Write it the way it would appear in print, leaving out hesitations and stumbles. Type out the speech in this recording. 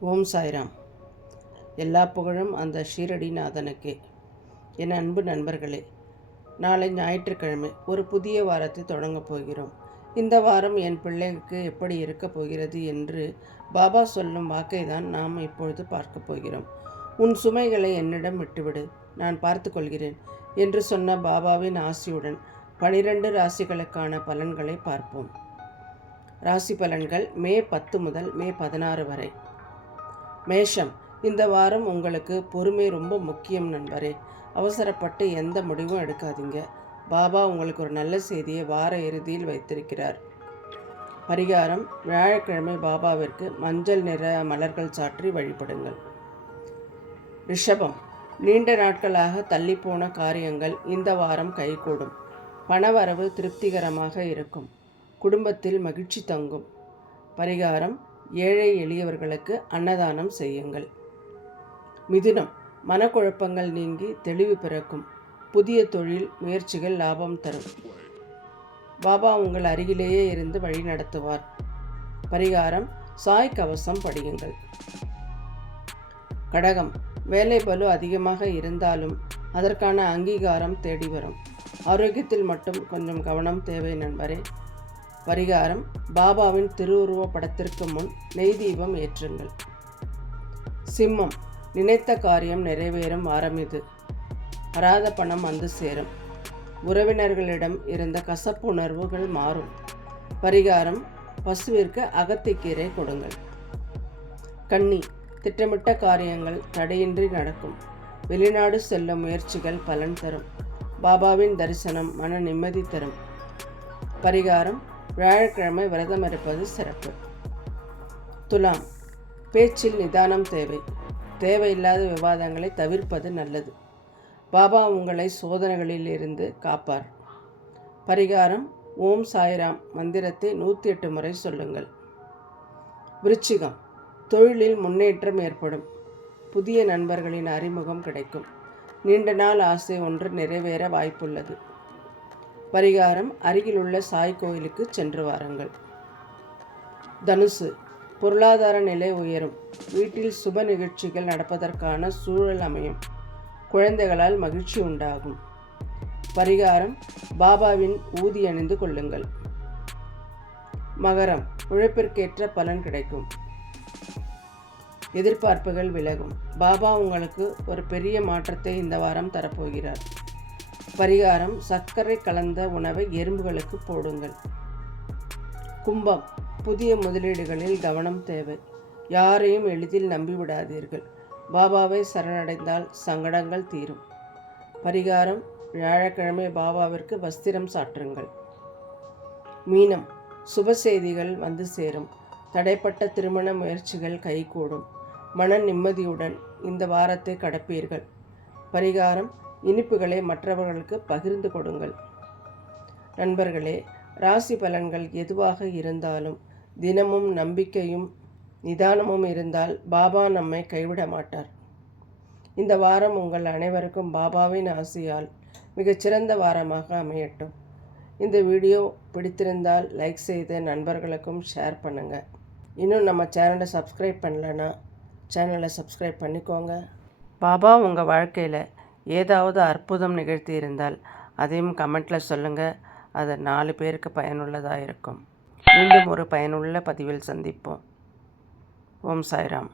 ஓம் சாய்ராம். எல்லா புகழும் அந்த ஷீரடிநாதனுக்கே. என் அன்பு நண்பர்களே, நாளை ஞாயிற்றுக்கிழமை ஒரு புதிய வாரத்தை தொடங்கப் போகிறோம். இந்த வாரம் என் பிள்ளைக்கு எப்படி இருக்கப் போகிறது என்று பாபா சொல்லும் வாக்கை தான் நாம் இப்பொழுது பார்க்க போகிறோம். உன் சுமைகளை என்னிடம் விட்டுவிடு, நான் பார்த்து கொள்கிறேன் என்று சொன்ன பாபாவின் ஆசியுடன் 12 ராசிகளுக்கான பலன்களை பார்ப்போம். ராசி பலன்கள் மே 10 முதல் மே 16 வரை. மேஷம், இந்த வாரம் உங்களுக்கு பொறுமை ரொம்ப முக்கியம் நண்பரே. அவசரப்பட்டு எந்த முடிவும் எடுக்காதீங்க. பாபா உங்களுக்கு ஒரு நல்ல செய்தியை வார இறுதியில் வைத்திருக்கிறார். பரிகாரம்: வியாழக்கிழமை பாபாவிற்கு மஞ்சள் நிற மலர்கள் சாற்றி வழிபடுங்கள். ரிஷபம், நீண்ட நாட்களாக தள்ளிப்போன காரியங்கள் இந்த வாரம் கைகூடும். பணவரவு திருப்திகரமாக இருக்கும். குடும்பத்தில் மகிழ்ச்சி தங்கும். பரிகாரம்: ஏழை எளியவர்களுக்கு அன்னதானம் செய்யுங்கள். மிதுனம், மனக்குழப்பங்கள் நீங்கி தெளிவு பிறக்கும். புதிய தொழில் முயற்சிகள் லாபம் தரும். பாபா உங்கள் அருகிலேயே இருந்து வழி நடத்துவார். பரிகாரம்: சாய் கவசம் படியுங்கள். கடகம், வேலை பளு அதிகமாக இருந்தாலும் அதற்கான அங்கீகாரம் தேடி வரும். ஆரோக்கியத்தில் மட்டும் கொஞ்சம் கவனம் தேவை நண்பரே. பரிகாரம்: பாபாவின் திருவுருவ படத்திற்கு முன் நெய் தீபம் ஏற்றுங்கள். சிம்மம், நினைத்த காரியம் நிறைவேறும் வாரம் இது. வராத பணம் வந்து சேரும். உறவினர்களிடம் இருந்த கசப்பு உணர்வுகள் மாறும். பரிகாரம்: பசுவிற்கு அகத்திக்கீரை கொடுங்கள். கன்னி, திட்டமிட்ட காரியங்கள் தடையின்றி நடக்கும். வெளிநாடு செல்லும் முயற்சிகள் பலன் தரும். பாபாவின் தரிசனம் மன நிம்மதி தரும். பரிகாரம்: வியாழக்கிழமை விரதம் இருப்பது சிறப்பு. துலாம், பேச்சில் நிதானம் தேவை. தேவையில்லாத விவாதங்களை தவிர்ப்பது நல்லது. பாபா உங்களை சோதனைகளில் இருந்து காப்பார். பரிகாரம்: ஓம் சாய்ராம் மந்திரத்தை 108 முறை சொல்லுங்கள். விருச்சிகம், தொழிலில் முன்னேற்றம் ஏற்படும். புதிய நண்பர்களின் அறிமுகம் கிடைக்கும். நீண்ட நாள் ஆசை ஒன்று நிறைவேற வாய்ப்புள்ளது. பரிகாரம்: அருகிலுள்ள சாய் கோயிலுக்கு சென்று வாருங்கள். தனுசு, பொருளாதார நிலை உயரும். வீட்டில் சுப நிகழ்ச்சிகள் நடப்பதற்கான சூழல் அமையும். குழந்தைகளால் மகிழ்ச்சி உண்டாகும். பரிகாரம்: பாபாவின் ஊதி அணிந்து கொள்ளுங்கள். மகரம், உழைப்பிற்கேற்ற பலன் கிடைக்கும். எதிர்பார்ப்புகள் விலகும். பாபா உங்களுக்கு ஒரு பெரிய மாற்றத்தை இந்த வாரம் தரப்போகிறார். பரிகாரம்: சர்க்கரை கலந்த உணவை எறும்புகளுக்கு போடுங்கள். கும்பம், புதிய முதலீடுகளில் கவனம் தேவை. யாரையும் எளிதில் நம்பிவிடாதீர்கள். பாபாவை சரணடைந்தால் சங்கடங்கள் தீரும். பரிகாரம்: வியாழக்கிழமை பாபாவிற்கு வஸ்திரம் சாற்றுங்கள். மீனம், சுப செய்திகள் வந்து சேரும். தடைப்பட்ட திருமண முயற்சிகள் கைகூடும். மன நிம்மதியுடன் இந்த வாரத்தை கடப்பீர்கள். பரிகாரம்: இனிப்புகளை மற்றவர்களுக்கு பகிர்ந்து கொடுங்கள். நண்பர்களே, ராசி பலன்கள் எதுவாக இருந்தாலும் தினமும் நம்பிக்கையும் நிதானமும் இருந்தால் பாபா நம்மை கைவிட மாட்டார். இந்த வாரம் உங்கள் அனைவருக்கும் பாபாவின் ஆசியால் மிகச்சிறந்த வாரமாக அமையட்டும். இந்த வீடியோ பிடித்திருந்தால் லைக் செய்து நண்பர்களுக்கும் ஷேர் பண்ணுங்கள். இன்னும் நம்ம சேனலை சப்ஸ்கிரைப் பண்ணலன்னா சேனலை சப்ஸ்கிரைப் பண்ணிக்கோங்க. பாபா உங்கள் வாழ்க்கையில் ஏதாவது அற்புதம் நிகழ்த்தி இருந்தால் அதையும் கமெண்ட்டில் சொல்லுங்கள். அது 4 பேருக்கு பயனுள்ளதாக இருக்கும். மீண்டும் ஒரு பயனுள்ள பதிவில் சந்திப்போம். ஓம் சாய்ராம்.